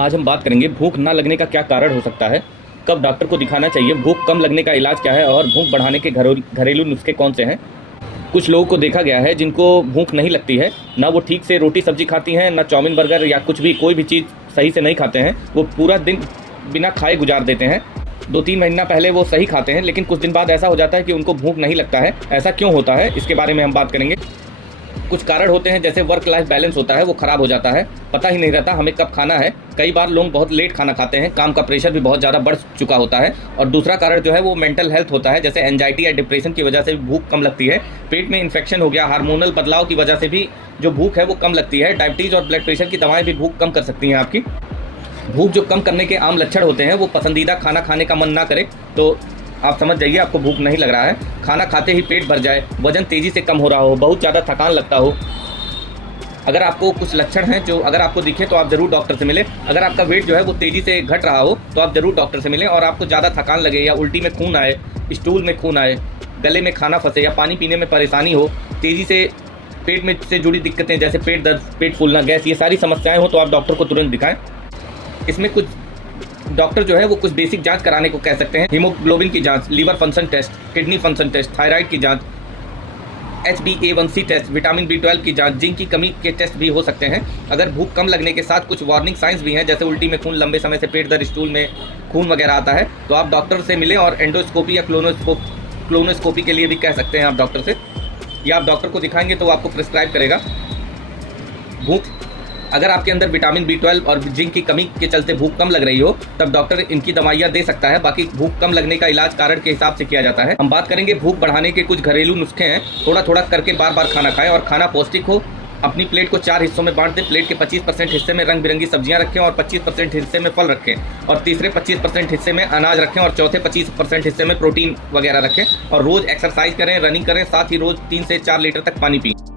आज हम बात करेंगे भूख ना लगने का क्या कारण हो सकता है, कब डॉक्टर को दिखाना चाहिए, भूख कम लगने का इलाज क्या है और भूख बढ़ाने के घरेलू नुस्खे कौन से हैं। कुछ लोगों को देखा गया है जिनको भूख नहीं लगती है, ना वो ठीक से रोटी सब्जी खाती हैं, ना चाउमीन बर्गर या कुछ भी कोई भी चीज़ सही से नहीं खाते हैं। वो पूरा दिन बिना खाए गुजार देते हैं। 2-3 महीना पहले वो सही खाते हैं, लेकिन कुछ दिन बाद ऐसा हो जाता है कि उनको भूख नहीं लगता है। ऐसा क्यों होता है, इसके बारे में हम बात करेंगे। कुछ कारण होते हैं, जैसे वर्क लाइफ बैलेंस होता है वो ख़राब हो जाता है, पता ही नहीं रहता हमें कब खाना है। कई बार लोग बहुत लेट खाना खाते हैं, काम का प्रेशर भी बहुत ज़्यादा बढ़ चुका होता है। और दूसरा कारण जो है वो मेंटल हेल्थ होता है, जैसे एंजाइटी या डिप्रेशन की वजह से भी भूख कम लगती है। पेट में इन्फेक्शन हो गया, हार्मोनल बदलाव की वजह से भी जो भूख है वो कम लगती है। डायबिटीज़ और ब्लड प्रेशर की दवाएँ भी भूख कम कर सकती हैं आपकी। भूख जो कम करने के आम लक्षण होते हैं, वो पसंदीदा खाना खाने का मन ना करे तो आप समझ जाइए आपको भूख नहीं लग रहा है। खाना खाते ही पेट भर जाए, वजन तेज़ी से कम हो रहा हो, बहुत ज़्यादा थकान लगता हो। अगर आपको कुछ लक्षण हैं जो अगर आपको दिखे तो आप ज़रूर डॉक्टर से मिलें। अगर आपका वेट जो है वो तेज़ी से घट रहा हो तो आप ज़रूर डॉक्टर से मिलें। और आपको ज़्यादा थकान लगे या उल्टी में खून आए, स्टूल में खून आए, गले में खाना फंसे या पानी पीने में परेशानी हो, तेज़ी से पेट में से जुड़ी दिक्कतें जैसे पेट दर्द, पेट फूलना, गैस, ये सारी समस्याएँ हो तो आप डॉक्टर को तुरंत दिखाएँ। इसमें कुछ डॉक्टर जो है वो कुछ बेसिक जांच कराने को कह सकते हैं। हीमोग्लोबिन की जांच, liver function test, kidney function test, thyroid की जांच, HbA1c टेस्ट, विटामिन B12 की जांच, जिंक की कमी के टेस्ट भी हो सकते हैं। अगर भूख कम लगने के साथ कुछ वार्निंग साइंस भी हैं, जैसे उल्टी में खून, लंबे समय से पेट दर्द, स्टूल में खून वगैरह आता है, तो आप डॉक्टर से मिलें। और एंडोस्कोपी या क्लोनोस्कोपी के लिए भी कह सकते हैं आप डॉक्टर से, या आप डॉक्टर को दिखाएंगे तो वो आपको प्रिस्क्राइब करेगा। भूख अगर आपके अंदर विटामिन B12 और जिंक की कमी के चलते भूख कम लग रही हो, तब डॉक्टर इनकी दवाइयाँ दे सकता है। बाकी भूख कम लगने का इलाज कारण के हिसाब से किया जाता है। हम बात करेंगे भूख बढ़ाने के कुछ घरेलू नुस्खे हैं। थोड़ा थोड़ा करके बार बार खाना खाएं और खाना पौष्टिक हो। अपनी प्लेट को 4 हिस्सों में बांट दें। प्लेट के 25% हिस्से में रंग बिरंगी सब्जियां रखें और 25% हिस्से में फल रखें, और तीसरे 25% हिस्से में अनाज रखें, और चौथे 25% हिस्से में प्रोटीन वगैरह रखें। और रोज़ एक्सरसाइज करें, रनिंग करें, साथ ही रोज़ 3 से 4 लीटर तक पानी पिएं।